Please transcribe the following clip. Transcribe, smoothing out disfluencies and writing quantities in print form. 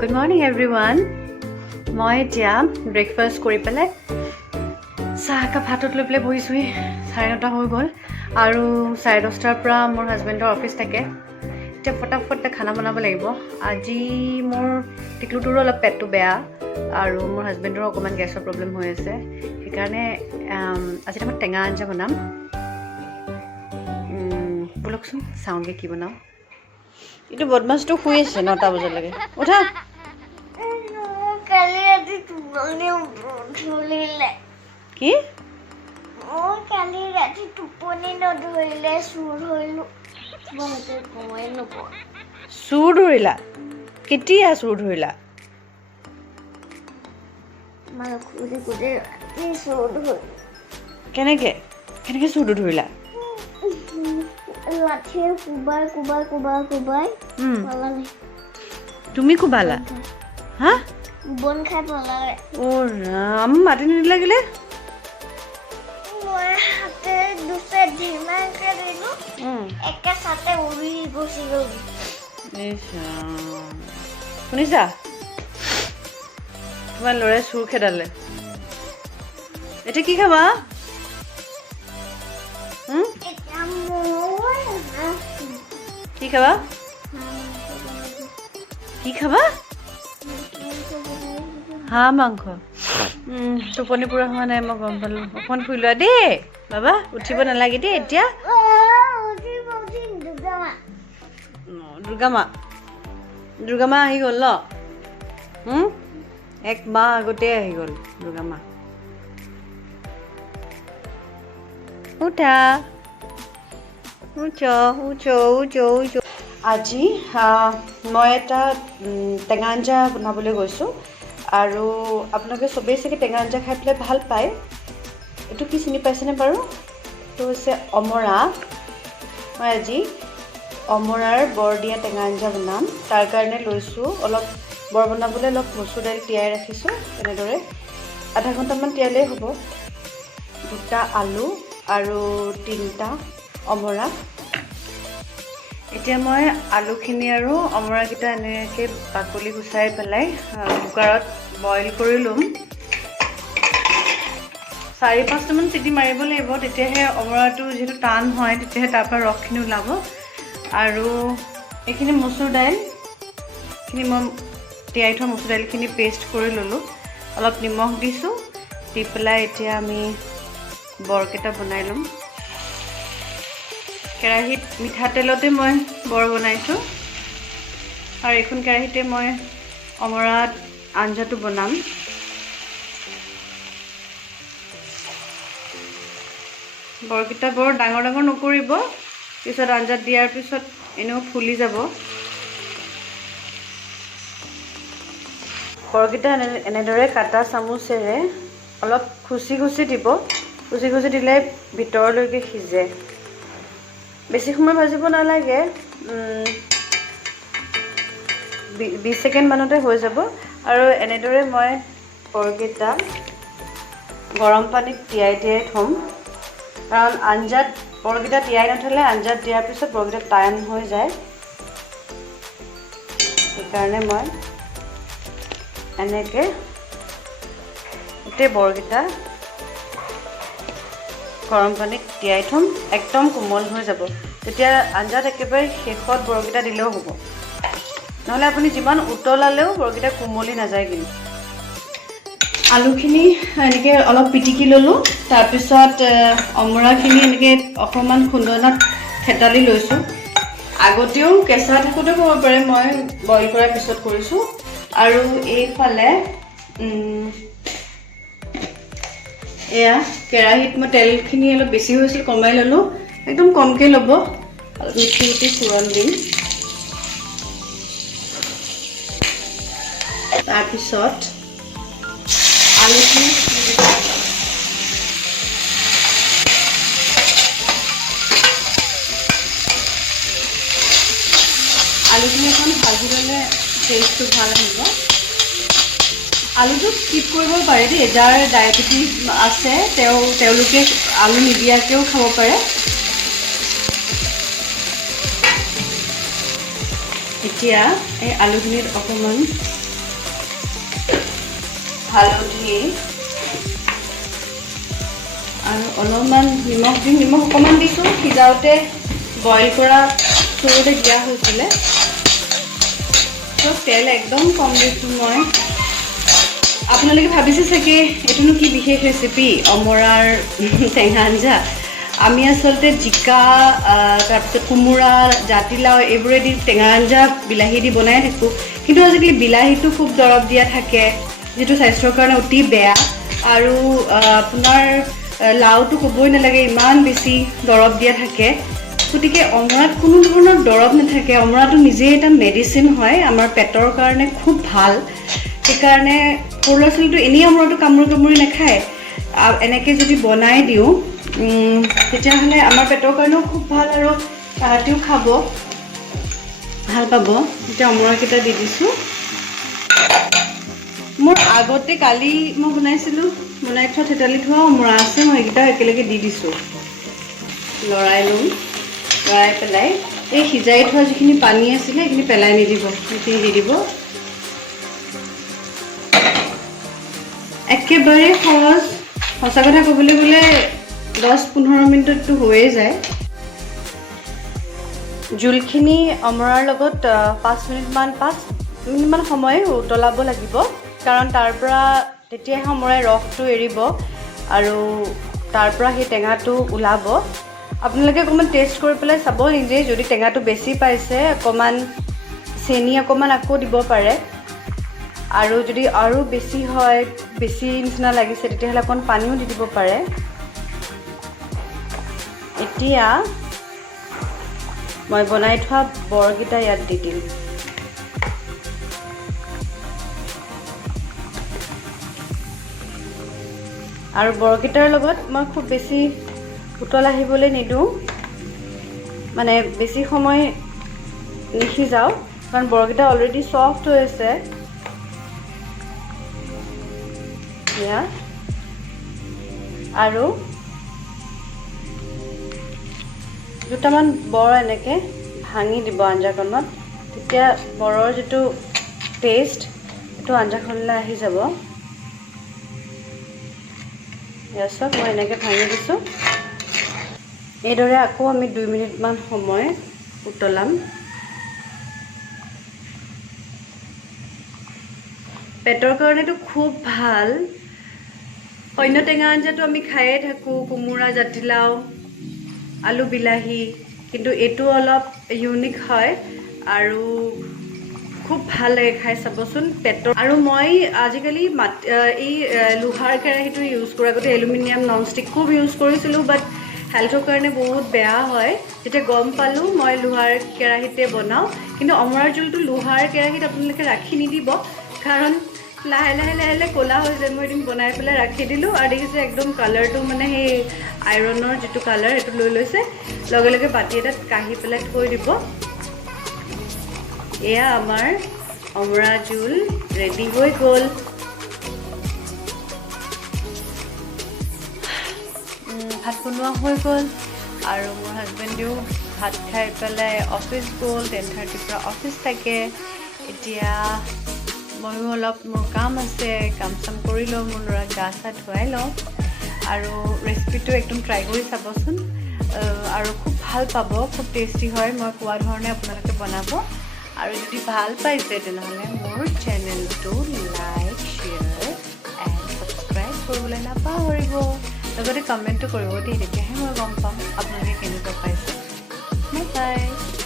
Good morning everyone. মই এতিয়া breakfast কৰি পেলাই চাহ একাপ হাতত লৈ পেলাই বহিছোঁহি 9:30 হৈ গ'ল আৰু 10:30 পৰা মোৰ হাজবেণ্ডৰ অফিচ থাকে এতিয়া ফটাফট খানা বনাব লাগিব আজি মোৰ টিকলুটোৰো অলপ পেটটো বেয়া আৰু মোৰ হাজবেণ্ডৰো অকণমান গেছৰ প্ৰব্লেম হৈ আছে সেইকাৰণে আজি মই টেঙা আঞ্জা বনাম বলকচোন চাওঁগৈ কি বনাওঁ এইটো বদমাছটো শুই আছে 9টা বজালৈকে উঠা কালি ৰাতি টোপনি নধৰিলে কি কালি ৰাতি টোপনি নধৰিলে চুৰ হৈলো বহুতে সময় নোপোৱা চুৰ ধৰিলা কেতিয়া চুৰ ধৰিলা মানে খুদি খুদি ৰাতি চুৰ ধৰিলো কেনেকৈ চুৰটো ধৰিলা লাঠিয়ে কোবাই কোবাই কোবাই কোবাই পলালে তুমি কোবালা হা বন খাই পলালে ৰাম মাতি নিদিলাগিলে মই হাতে দুটা ধিমাকে দিলো একে সাথে উৰি গুচি গ'ল শুনিছা তোমাৰ ল'ৰাই চুৰ খেদালে এতিয়া কি খাবা কি খাবা কি খাবা হাঁহ মাংস টোপনি পূৰা হোৱা নাই মই গম পালোঁ অকণমান শুই লোৱা দেই বাবা উঠিব নালাগে দেই এতিয়া দুৰ্গা মা আহি গ'ল ন এক মাহ আগতেই আহি গ'ল দুৰ্গা মা উঠা আজি মই এটা টেঙা আঞ্জা বনাবলৈ গৈছোঁ আৰু আপোনালোকে চবেই চাগে টেঙা আঞ্জা খাই পেলাই ভাল পায় এইটো কি চিনি পাইছেনে বাৰু এইটো হৈছে অমৰা মই আজি অমৰাৰ বৰ দিয়া টেঙা আঞ্জা বনাম তাৰ কাৰণে লৈছোঁ অলপ বৰ বনাবলৈ অলপ মচুৰ দাইল তিয়াই ৰাখিছোঁ এনেদৰে আধা ঘণ্টামান তিয়ালেই হ'ব 2টা আলু আৰু 3টা অমৰা এতিয়া মই আলুখিনি আৰু অমৰাকেইটা এনেকৈ বাকলি গুচাই পেলাই কুকাৰত বইল কৰি ল'ম 4-5টামান চিটি মাৰিব লাগিব তেতিয়াহে অমৰাটো যিহেতু টান হয় তেতিয়াহে তাৰ পৰা ৰসখিনি ওলাব আৰু এইখিনি মচুৰ দাইলখিনি মই তিয়াই থোৱা মচুৰ দাইলখিনি পেষ্ট কৰি ল'লোঁ অলপ নিমখ দিছোঁ দি পেলাই এতিয়া আমি বৰকেইটা বনাই ল'ম কেৰাহীত মিঠাতেলতে মই বৰ বনাইছোঁ আৰু এইখন কেৰাহীতে মই অমৰা আঞ্জাটো বনাম বৰকেইটা বৰ ডাঙৰ ডাঙৰ নকৰিব পিছত আঞ্জাত দিয়াৰ পিছত এনেও ফুলি যাব বৰকেইটা এনেদৰে কাটা চামুচেৰে অলপ খুচি খুচি দিব খুচি খুচি দিলে ভিতৰলৈকে সিজে বেছি সময় ভাজিব নালাগে 20 ছেকেণ্ডমানতে হৈ যাব আৰু এনেদৰে মই বৰকেইটা গৰম পানীত তিয়াই থ'ম কাৰণ আঞ্জাত বৰকেইটা তিয়াই নথ'লে আঞ্জাত দিয়াৰ পিছত বৰকেইটা টান হৈ যায় সেইকাৰণে মই এনেকৈ গোটেই বৰকেইটা গৰম পানীত তিয়াই থ'ম একদম কোমল হৈ যাব তেতিয়া আঞ্জাত একেবাৰে শেষত বৰকেইটা দিলেও হ'ব নহ'লে আপুনি যিমান উতলালেও বৰকেইটা কোমলি নাযায় কিন্তু আলুখিনি এনেকৈ অলপ পিটিকি ল'লোঁ তাৰপিছত অমৰাখিনি এনেকৈ অকণমান খুন্দনাত থেতালি লৈছোঁ আগতেও কেঁচা থাকোঁতে ক'ব পাৰে মই বইল কৰাৰ পিছত কৰিছোঁ আৰু এইফালে এয়া কেৰাহীত মই তেলখিনি অলপ বেছি হৈছিল কমাই ল'লোঁ একদম কমকৈ ল'ব মিঠি মিঠি ফোৰণ দিম তাৰপিছত আলুখিনি অকণ ভাজি ল'লে টেষ্টটো ভাল আহিব আলুটো স্কিপ কৰিব পাৰে দেই যাৰ ডায়েবেটিছ আছে তেওঁলোকে আলু নিদিয়াকৈও খাব পাৰে এতিয়া এই আলুখিনিত অকণমান হালধি আৰু অলপমান নিমখ দিম, নিমখ অকণমান দিছোঁ, সিজাওঁতে বইল কৰা চৰুতে দিয়া হৈছিলে। তো তেল একদম কম দিছোঁ মই। আপোনালোকে ভাবিছে চাগে এইটোনো কি বিশেষ ৰেচিপি অমৰাৰ টেঙা আঞ্জা। আমি আচলতে জিকা তাৰপিছত কোমোৰা জাতিলাও এইবোৰেদি টেঙা আঞ্জা বিলাহী দি বনাই থাকোঁ, কিন্তু আজিকালি বিলাহীটো খুব দৰৱ দিয়া থাকে যিটো স্বাস্থ্যৰ কাৰণে অতি বেয়া, আৰু আপোনাৰ লাওটো ক'বই নালাগে, ইমান বেছি দৰৱ দিয়া থাকে। গতিকে অমৰাত কোনো ধৰণৰ দৰৱ নাথাকে, অমৰাটো নিজেই এটা মেডিচিন হয়, আমাৰ পেটৰ কাৰণে খুব ভাল। সেইকাৰণে সৰু ল'ৰা ছোৱালীটো এনেই অমৰাটো কামুৰি নাখায়, এনেকৈ যদি বনাই দিওঁ তেতিয়াহ'লে আমাৰ পেটৰ কাৰণেও খুব ভাল, আৰু তাহাঁতেও খাব, ভাল পাব। এতিয়া অমৰাকেইটা দি দিছোঁ। মোৰ আগতে কালি মই বনাই থোৱা থেতালি থোৱা অমৰা আছে, মই এইকেইটা একেলগে দি দিছোঁ। লৰাই ল'ম, লৰাই পেলাই এই সিজাই থোৱা যিখিনি পানী আছিলে সেইখিনি পেলাই নিদিব, সেইখিনি দি দিব। একেবাৰে সহজ, সঁচা কথা ক'বলৈ গ'লে 10-15 মিনিটততো হৈয়ে যায়। জোলখিনি অমৰাৰ লগত 5 মিনিটমান সময় উতলাব লাগিব, কাৰণ তাৰ পৰা তেতিয়াহে অমৰাই ৰসটো এৰিব আৰু তাৰ পৰা সেই টেঙাটো ওলাব। আপোনালোকে অকণমান টেষ্ট কৰি পেলাই চাব নিজে, যদি টেঙাটো বেছি পাইছে অকণমান চেনি অকণমান আকৌ দিব পাৰে, আৰু যদি আৰু বেছি হয়, বেছি নিচিনা লাগিছে তেতিয়াহ'লে অকণ পানীও দি দিব পাৰে। এতিয়া মই বনাই থোৱা বৰকেইটা ইয়াত দি দিম। আৰু বৰকেইটাৰ লগত মই খুব বেছি উতল আহিবলৈ নিদিওঁ, মানে বেছি সময় নিসিজাওঁ, কাৰণ বৰকেইটা অলৰেডি ছফ্ট হৈ আছে। এয়া আৰু দুটামান বৰ এনেকৈ ভাঙি দিব আঞ্জাখনত, তেতিয়া বৰৰ যিটো টেষ্ট সেইটো আঞ্জাখনলৈ আহি যাব। চাওক মই এনেকৈ ভাঙি দিছোঁ। এইদৰে আকৌ আমি 2 মিনিটমান সময় উতলাম। পেটৰ কাৰণেতো খুব ভাল। অন্য টেঙা আঞ্জাটো আমি খায়ে থাকোঁ, কোমোৰা জাতিলাও আলু বিলাহী, কিন্তু এইটো অলপ ইউনিক হয় আৰু খুব ভাল লাগে খাই, চাবচোন পেটৰ। আৰু মই আজিকালি এই লোহাৰ কেৰাহীটো ইউজ কৰোঁ, আগতে এলুমিনিয়াম ননষ্টিক খুব ইউজ কৰিছিলোঁ, বাট হেল্থৰ কাৰণে বহুত বেয়া হয়। যেতিয়া গম পালোঁ মই লোহাৰ কেৰাহীতে বনাওঁ, কিন্তু অমৰাৰ জোলটো লোহাৰ কেৰাহীত আপোনালোকে ৰাখি নিদিব, কাৰণ লাহে লাহে ক'লা হৈ যায়। মই এদিন বনাই পেলাই ৰাখি দিলোঁ আৰু দেখিছোঁ একদম কালাৰটো মানে সেই আইৰণৰ যিটো কালাৰ সেইটো লৈ লৈছে, লগে লগে বাতি এটাত কাঢ়ি পেলাই থৈ দিব। এয়া আমাৰ অমৰা জোল ৰেডি হৈ গ'ল। ভাত বনোৱা হৈ গ'ল আৰু মোৰ হাজবেণ্ডেও ভাত খাই পেলাই অফিচ গ'ল, 10:30 পৰা অফিচ থাকে। এতিয়া ময়ো অলপ মোৰ কাম আছে, কাম চাম কৰি লওঁ, মোৰ ল'ৰাক গা চা ধুৱাই লওঁ, আৰু ৰেচিপিটো একদম ট্ৰাই কৰি চাবচোন, আৰু খুব ভাল পাব, খুব টেষ্টি হয়। মই কোৱা ধৰণে আপোনালোকে বনাব, আৰু যদি ভাল পাইছে তেনেহ'লে মোৰ চেনেলটো লাইক, শ্বেয়াৰ এণ্ড ছাবস্ক্ৰাইব কৰিবলৈ নাপাহৰিব। লগতে কমেণ্টটো কৰিব দেই, তেতিয়াহে মই গম পাম আপোনালোকে কেনেকুৱা পাইছে। Bye bye.